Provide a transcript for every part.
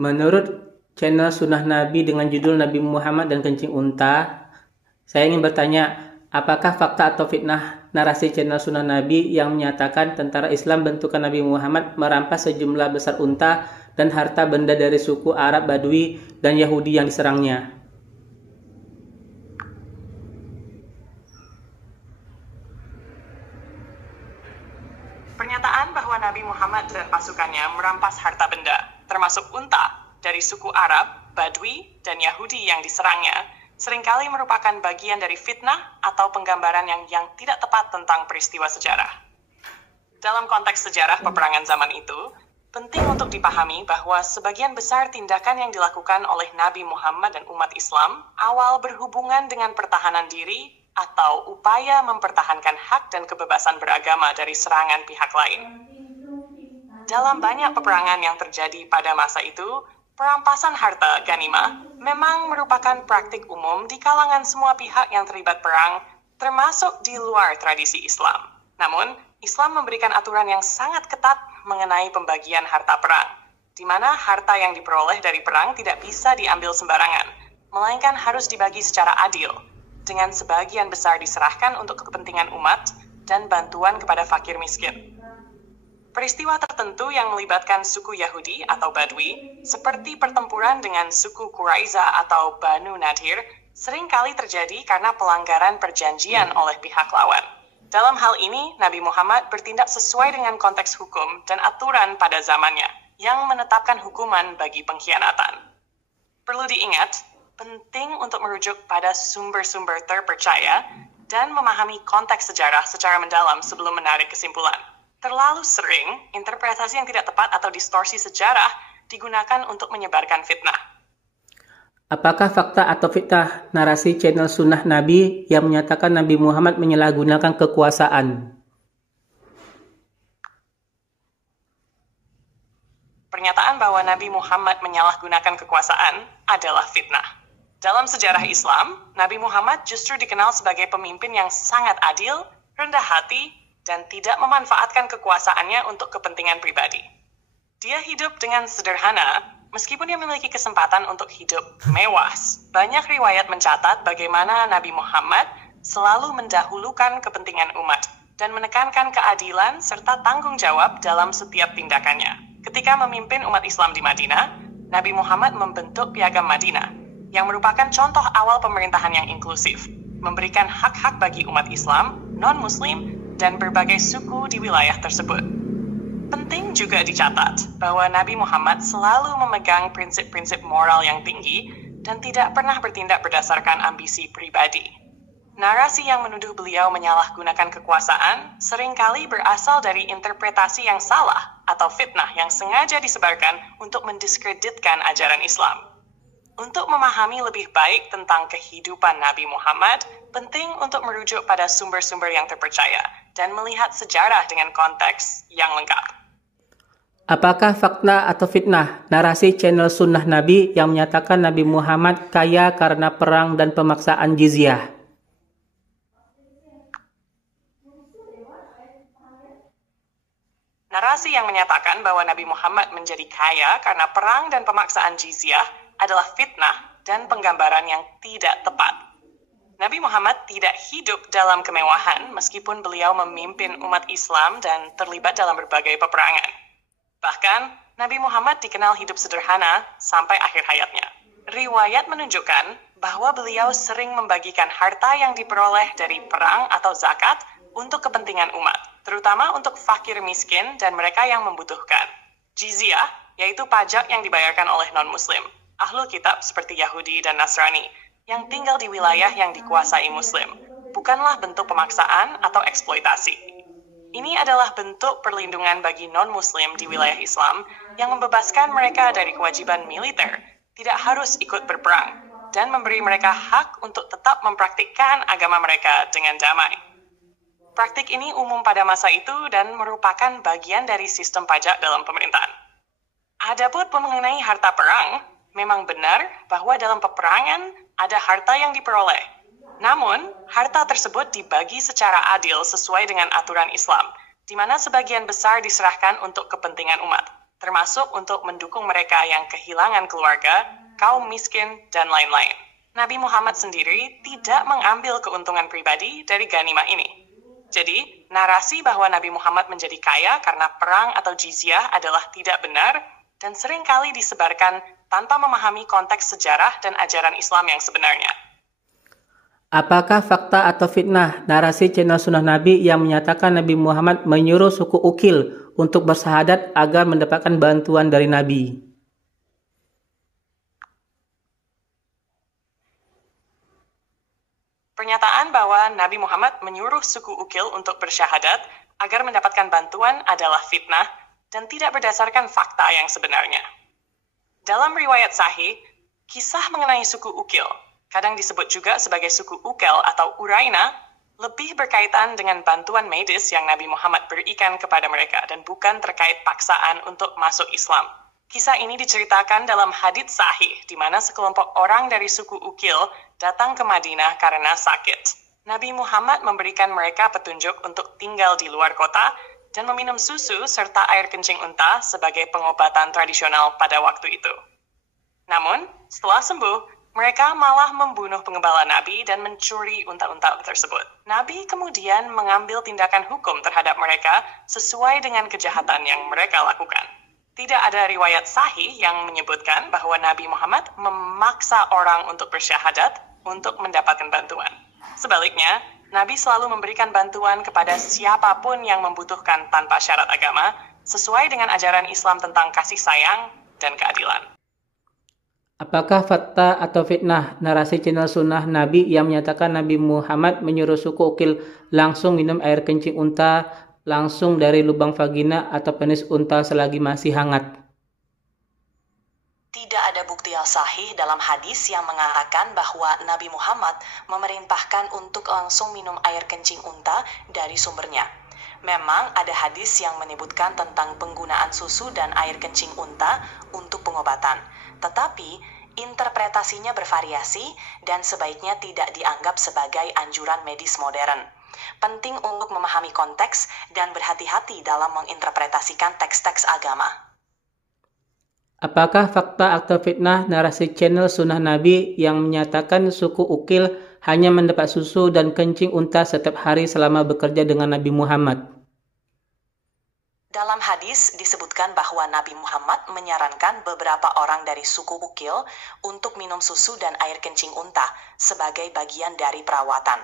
Menurut channel Sunnah Nabi dengan judul Nabi Muhammad dan Kencing Unta, saya ingin bertanya, apakah fakta atau fitnah narasi channel Sunnah Nabi yang menyatakan tentara Islam bentukan Nabi Muhammad merampas sejumlah besar unta dan harta benda dari suku Arab Badui dan Yahudi yang diserangnya? Pernyataan bahwa Nabi Muhammad dan pasukannya merampas harta benda, termasuk unta, dari suku Arab, Badui, dan Yahudi yang diserangnya, seringkali merupakan bagian dari fitnah atau penggambaran yang tidak tepat tentang peristiwa sejarah. Dalam konteks sejarah peperangan zaman itu, penting untuk dipahami bahwa sebagian besar tindakan yang dilakukan oleh Nabi Muhammad dan umat Islam awal berhubungan dengan pertahanan diri atau upaya mempertahankan hak dan kebebasan beragama dari serangan pihak lain. Dalam banyak peperangan yang terjadi pada masa itu, perampasan harta ghanimah memang merupakan praktik umum di kalangan semua pihak yang terlibat perang, termasuk di luar tradisi Islam. Namun, Islam memberikan aturan yang sangat ketat mengenai pembagian harta perang, di mana harta yang diperoleh dari perang tidak bisa diambil sembarangan, melainkan harus dibagi secara adil, dengan sebagian besar diserahkan untuk kepentingan umat dan bantuan kepada fakir miskin. Peristiwa tertentu yang melibatkan suku Yahudi atau Badui, seperti pertempuran dengan suku Quraiza atau Banu Nadir, seringkali terjadi karena pelanggaran perjanjian oleh pihak lawan. Dalam hal ini, Nabi Muhammad bertindak sesuai dengan konteks hukum dan aturan pada zamannya, yang menetapkan hukuman bagi pengkhianatan. Perlu diingat, penting untuk merujuk pada sumber-sumber terpercaya dan memahami konteks sejarah secara mendalam sebelum menarik kesimpulan. Terlalu sering, interpretasi yang tidak tepat atau distorsi sejarah digunakan untuk menyebarkan fitnah. Apakah fakta atau fitnah narasi channel Sunnah Nabi yang menyatakan Nabi Muhammad menyalahgunakan kekuasaan? Pernyataan bahwa Nabi Muhammad menyalahgunakan kekuasaan adalah fitnah. Dalam sejarah Islam, Nabi Muhammad justru dikenal sebagai pemimpin yang sangat adil, rendah hati, dan tidak memanfaatkan kekuasaannya untuk kepentingan pribadi. Dia hidup dengan sederhana, meskipun dia memiliki kesempatan untuk hidup mewah. Banyak riwayat mencatat bagaimana Nabi Muhammad selalu mendahulukan kepentingan umat dan menekankan keadilan serta tanggung jawab dalam setiap tindakannya. Ketika memimpin umat Islam di Madinah, Nabi Muhammad membentuk Piagam Madinah, yang merupakan contoh awal pemerintahan yang inklusif, memberikan hak-hak bagi umat Islam, non-Muslim, dan berbagai suku di wilayah tersebut. Penting juga dicatat bahwa Nabi Muhammad selalu memegang prinsip-prinsip moral yang tinggi dan tidak pernah bertindak berdasarkan ambisi pribadi. Narasi yang menuduh beliau menyalahgunakan kekuasaan seringkali berasal dari interpretasi yang salah atau fitnah yang sengaja disebarkan untuk mendiskreditkan ajaran Islam. Untuk memahami lebih baik tentang kehidupan Nabi Muhammad, penting untuk merujuk pada sumber-sumber yang terpercaya dan melihat sejarah dengan konteks yang lengkap. Apakah fakta atau fitnah narasi channel Sunnah Nabi yang menyatakan Nabi Muhammad kaya karena perang dan pemaksaan jizyah? Narasi yang menyatakan bahwa Nabi Muhammad menjadi kaya karena perang dan pemaksaan jizyah adalah fitnah dan penggambaran yang tidak tepat. Nabi Muhammad tidak hidup dalam kemewahan meskipun beliau memimpin umat Islam dan terlibat dalam berbagai peperangan. Bahkan, Nabi Muhammad dikenal hidup sederhana sampai akhir hayatnya. Riwayat menunjukkan bahwa beliau sering membagikan harta yang diperoleh dari perang atau zakat untuk kepentingan umat, terutama untuk fakir miskin dan mereka yang membutuhkan. Jizyah, yaitu pajak yang dibayarkan oleh non-Muslim, Ahlul Kitab seperti Yahudi dan Nasrani, yang tinggal di wilayah yang dikuasai Muslim, bukanlah bentuk pemaksaan atau eksploitasi. Ini adalah bentuk perlindungan bagi non-Muslim di wilayah Islam yang membebaskan mereka dari kewajiban militer, tidak harus ikut berperang, dan memberi mereka hak untuk tetap mempraktikkan agama mereka dengan damai. Praktik ini umum pada masa itu dan merupakan bagian dari sistem pajak dalam pemerintahan. Adapun mengenai harta perang, memang benar bahwa dalam peperangan ada harta yang diperoleh. Namun, harta tersebut dibagi secara adil sesuai dengan aturan Islam, di mana sebagian besar diserahkan untuk kepentingan umat. termasuk untuk mendukung mereka yang kehilangan keluarga, kaum miskin, dan lain-lain. Nabi Muhammad sendiri tidak mengambil keuntungan pribadi dari ghanimah ini. Jadi, narasi bahwa Nabi Muhammad menjadi kaya karena perang atau jizyah adalah tidak benar dan seringkali disebarkan tanpa memahami konteks sejarah dan ajaran Islam yang sebenarnya. Apakah fakta atau fitnah narasi channel Sunnah Nabi yang menyatakan Nabi Muhammad menyuruh suku Ukil untuk bersahadat agar mendapatkan bantuan dari Nabi? Pernyataan bahwa Nabi Muhammad menyuruh suku Ukil untuk bersyahadat agar mendapatkan bantuan adalah fitnah dan tidak berdasarkan fakta yang sebenarnya. Dalam riwayat sahih, kisah mengenai suku Ukil, kadang disebut juga sebagai suku Ukel atau Uraina, lebih berkaitan dengan bantuan medis yang Nabi Muhammad berikan kepada mereka dan bukan terkait paksaan untuk masuk Islam. Kisah ini diceritakan dalam hadits sahih, di mana sekelompok orang dari suku Ukil datang ke Madinah karena sakit. Nabi Muhammad memberikan mereka petunjuk untuk tinggal di luar kota dan meminum susu serta air kencing unta sebagai pengobatan tradisional pada waktu itu. Namun, setelah sembuh, mereka malah membunuh pengembala Nabi dan mencuri unta-unta tersebut. Nabi kemudian mengambil tindakan hukum terhadap mereka sesuai dengan kejahatan yang mereka lakukan. Tidak ada riwayat sahih yang menyebutkan bahwa Nabi Muhammad memaksa orang untuk bersyahadat untuk mendapatkan bantuan. Sebaliknya, Nabi selalu memberikan bantuan kepada siapapun yang membutuhkan tanpa syarat agama, sesuai dengan ajaran Islam tentang kasih sayang dan keadilan. Apakah fakta atau fitnah narasi channel Sunnah Nabi yang menyatakan Nabi Muhammad menyuruh suku Ukil langsung minum air kencing unta langsung dari lubang vagina atau penis unta selagi masih hangat? Tidak ada bukti yang sahih dalam hadis yang mengatakan bahwa Nabi Muhammad memerintahkan untuk langsung minum air kencing unta dari sumbernya. Memang ada hadis yang menyebutkan tentang penggunaan susu dan air kencing unta untuk pengobatan. Tetapi, interpretasinya bervariasi dan sebaiknya tidak dianggap sebagai anjuran medis modern. Penting untuk memahami konteks dan berhati-hati dalam menginterpretasikan teks-teks agama. Apakah fakta atau fitnah narasi channel Sunnah Nabi yang menyatakan suku Ukil hanya mendapat susu dan kencing unta setiap hari selama bekerja dengan Nabi Muhammad? Dalam hadis disebutkan bahwa Nabi Muhammad menyarankan beberapa orang dari suku Ukil untuk minum susu dan air kencing unta sebagai bagian dari perawatan.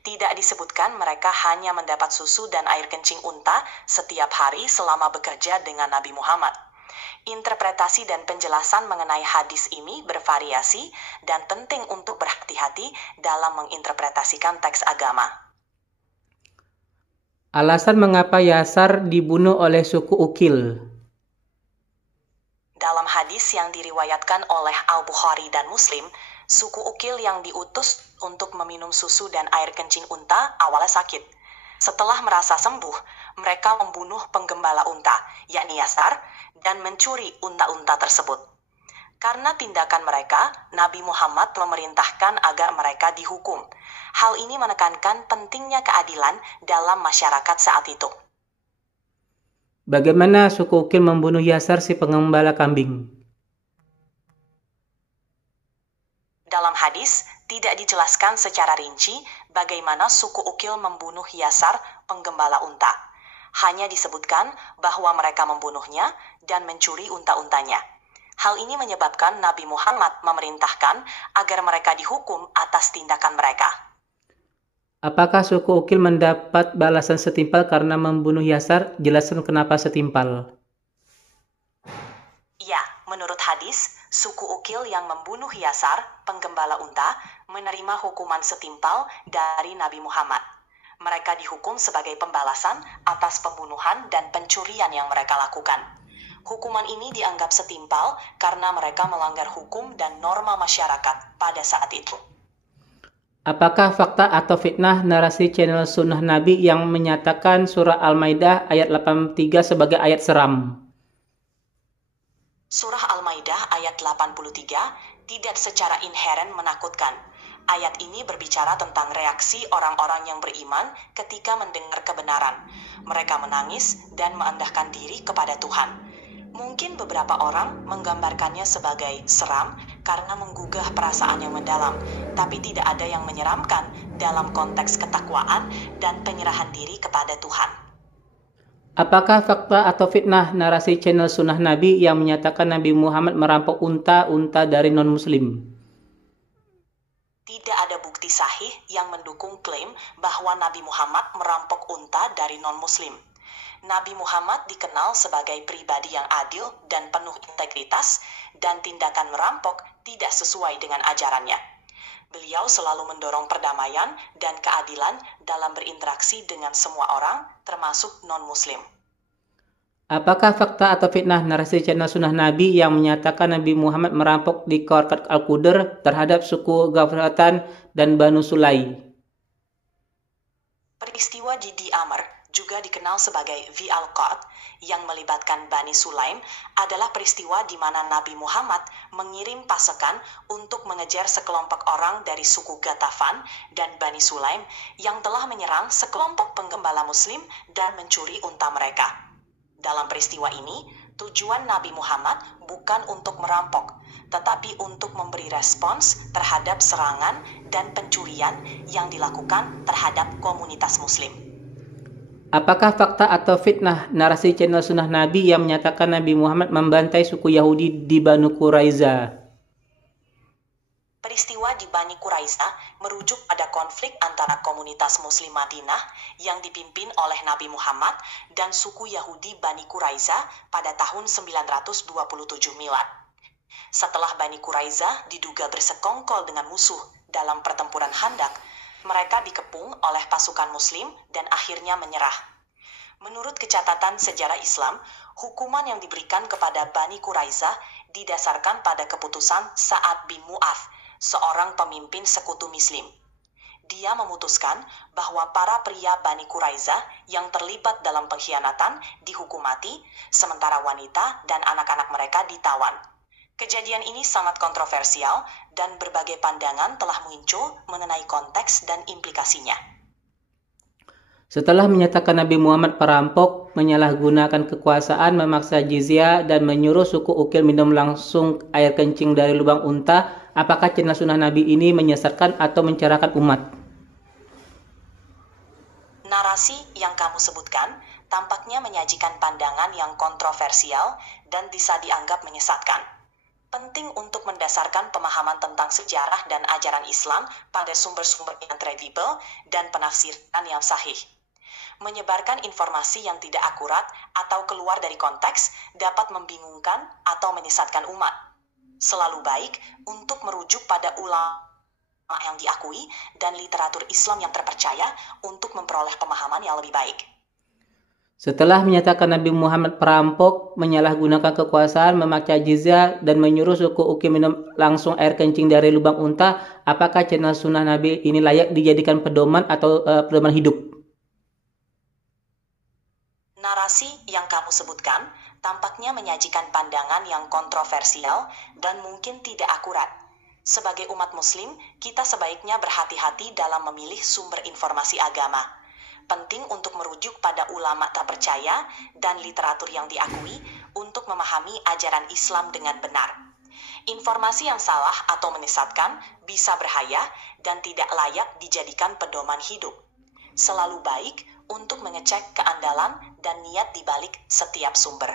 Tidak disebutkan mereka hanya mendapat susu dan air kencing unta setiap hari selama bekerja dengan Nabi Muhammad. Interpretasi dan penjelasan mengenai hadis ini bervariasi dan penting untuk berhati-hati dalam menginterpretasikan teks agama. Alasan mengapa Yasar dibunuh oleh suku Ukil? Dalam hadis yang diriwayatkan oleh Al-Bukhari dan Muslim, suku Ukil yang diutus untuk meminum susu dan air kencing unta awalnya sakit. Setelah merasa sembuh, mereka membunuh penggembala unta, yakni Yasar, dan mencuri unta-unta tersebut. Karena tindakan mereka, Nabi Muhammad memerintahkan agar mereka dihukum. Hal ini menekankan pentingnya keadilan dalam masyarakat saat itu. Bagaimana suku Ukil membunuh Yasar si pengembala kambing? Dalam hadis, tidak dijelaskan secara rinci bagaimana suku Ukil membunuh Yasar, penggembala unta. Hanya disebutkan bahwa mereka membunuhnya dan mencuri unta-untanya. Hal ini menyebabkan Nabi Muhammad memerintahkan agar mereka dihukum atas tindakan mereka. Apakah suku Ukil mendapat balasan setimpal karena membunuh Yasar? Jelaskan kenapa setimpal. Ya, menurut hadis, suku Ukil yang membunuh Yasar, penggembala unta, menerima hukuman setimpal dari Nabi Muhammad. Mereka dihukum sebagai pembalasan atas pembunuhan dan pencurian yang mereka lakukan. Hukuman ini dianggap setimpal karena mereka melanggar hukum dan norma masyarakat pada saat itu. Apakah fakta atau fitnah narasi channel Sunnah Nabi yang menyatakan surah Al-Maidah ayat 83 sebagai ayat seram? Surah Al-Maidah ayat 83 tidak secara inheren menakutkan. Ayat ini berbicara tentang reaksi orang-orang yang beriman ketika mendengar kebenaran. Mereka menangis dan merendahkan diri kepada Tuhan. Mungkin beberapa orang menggambarkannya sebagai seram karena menggugah perasaan yang mendalam, tapi tidak ada yang menyeramkan dalam konteks ketakwaan dan penyerahan diri kepada Tuhan. Apakah fakta atau fitnah narasi channel Sunnah Nabi yang menyatakan Nabi Muhammad merampok unta-unta dari non-muslim? Tidak ada bukti sahih yang mendukung klaim bahwa Nabi Muhammad merampok unta dari non-muslim. Nabi Muhammad dikenal sebagai pribadi yang adil dan penuh integritas, dan tindakan merampok tidak sesuai dengan ajarannya. Beliau selalu mendorong perdamaian dan keadilan dalam berinteraksi dengan semua orang, termasuk non-muslim. Apakah fakta atau fitnah narasi channel Sunnah Nabi yang menyatakan Nabi Muhammad merampok di Qarqat Al-Qudr terhadap suku Ghafratan dan Banu Sulai? Peristiwa Didi Amr, juga dikenal sebagai The Al-Qad, yang melibatkan Bani Sulaim, adalah peristiwa di mana Nabi Muhammad mengirim pasukan untuk mengejar sekelompok orang dari suku Ghatafan dan Bani Sulaim yang telah menyerang sekelompok penggembala muslim dan mencuri unta mereka. Dalam peristiwa ini, tujuan Nabi Muhammad bukan untuk merampok, tetapi untuk memberi respons terhadap serangan dan pencurian yang dilakukan terhadap komunitas muslim. Apakah fakta atau fitnah narasi channel Sunnah Nabi yang menyatakan Nabi Muhammad membantai suku Yahudi di Banu Quraiza? Peristiwa di Bani Quraiza merujuk pada konflik antara komunitas Muslim Madinah yang dipimpin oleh Nabi Muhammad dan suku Yahudi Bani Quraiza pada tahun 927 Milad. Setelah Bani Quraiza diduga bersekongkol dengan musuh dalam pertempuran Khandaq, mereka dikepung oleh pasukan Muslim dan akhirnya menyerah. Menurut kecatatan sejarah Islam, hukuman yang diberikan kepada Bani Quraiza didasarkan pada keputusan Sa'ad bin Mu'adh, seorang pemimpin sekutu Muslim. Dia memutuskan bahwa para pria Bani Quraiza yang terlibat dalam pengkhianatan dihukum mati, sementara wanita dan anak-anak mereka ditawan. Kejadian ini sangat kontroversial dan berbagai pandangan telah muncul mengenai konteks dan implikasinya. Setelah menyatakan Nabi Muhammad perampok, menyalahgunakan kekuasaan, memaksa jizya, dan menyuruh suku Ukil minum langsung air kencing dari lubang unta, apakah channel Sunnah Nabi ini menyesatkan atau mencerahkan umat? Narasi yang kamu sebutkan tampaknya menyajikan pandangan yang kontroversial dan bisa dianggap menyesatkan. Penting untuk mendasarkan pemahaman tentang sejarah dan ajaran Islam pada sumber-sumber yang kredibel dan penafsiran yang sahih. Menyebarkan informasi yang tidak akurat atau keluar dari konteks dapat membingungkan atau menyesatkan umat. Selalu baik untuk merujuk pada ulama yang diakui dan literatur Islam yang terpercaya untuk memperoleh pemahaman yang lebih baik. Setelah menyatakan Nabi Muhammad perampok, menyalahgunakan kekuasaan, memaksa jizya, dan menyuruh suku Ukil minum langsung air kencing dari lubang unta, apakah channel Sunnah Nabi ini layak dijadikan pedoman atau pedoman hidup? Narasi yang kamu sebutkan tampaknya menyajikan pandangan yang kontroversial dan mungkin tidak akurat. Sebagai umat muslim, kita sebaiknya berhati-hati dalam memilih sumber informasi agama. Penting untuk merujuk pada ulama terpercaya dan literatur yang diakui untuk memahami ajaran Islam dengan benar. Informasi yang salah atau menyesatkan bisa berbahaya dan tidak layak dijadikan pedoman hidup. Selalu baik untuk mengecek keandalan dan niat di balik setiap sumber.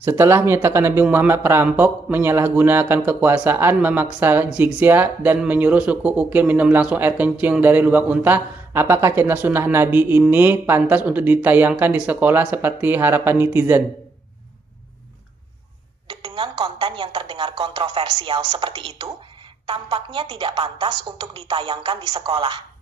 Setelah menyatakan Nabi Muhammad perampok, menyalahgunakan kekuasaan, memaksa jizya, dan menyuruh suku Ukil minum langsung air kencing dari lubang unta, apakah channel Sunnah Nabi ini pantas untuk ditayangkan di sekolah seperti harapan netizen? Dengan konten yang terdengar kontroversial seperti itu, tampaknya tidak pantas untuk ditayangkan di sekolah.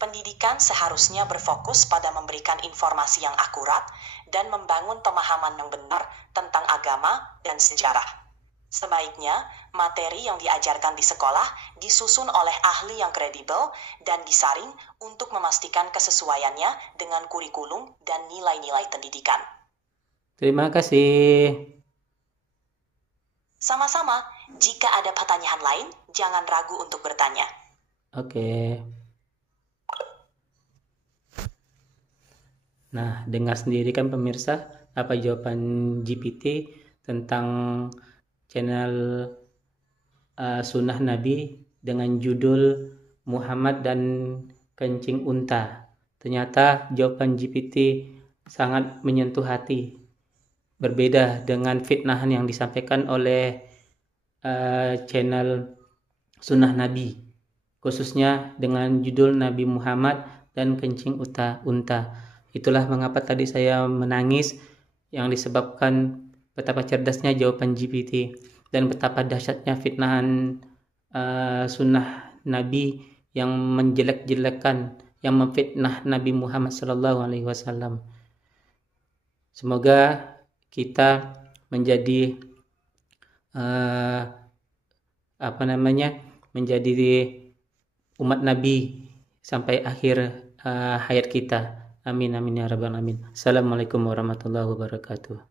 Pendidikan seharusnya berfokus pada memberikan informasi yang akurat dan membangun pemahaman yang benar tentang agama dan sejarah. Sebaiknya, materi yang diajarkan di sekolah disusun oleh ahli yang kredibel dan disaring untuk memastikan kesesuaiannya dengan kurikulum dan nilai-nilai pendidikan. Terima kasih. Sama-sama, jika ada pertanyaan lain, jangan ragu untuk bertanya. Oke. Nah, dengar sendiri kan pemirsa apa jawaban GPT. tentang channel Sunnah Nabi dengan judul Muhammad dan Kencing Unta. Ternyata jawaban GPT sangat menyentuh hati. Berbeda dengan fitnahan yang disampaikan oleh channel Sunnah Nabi, khususnya dengan judul Nabi Muhammad dan Kencing Unta. Itulah mengapa tadi saya menangis, yang disebabkan betapa cerdasnya jawaban GPT dan betapa dahsyatnya fitnahan Sunnah Nabi yang menjelek-jelekan, yang memfitnah Nabi Muhammad SAW. Semoga kita menjadi menjadi umat Nabi sampai akhir hayat kita. Amin amin ya rabbal alamin. Assalamualaikum warahmatullahi wabarakatuh.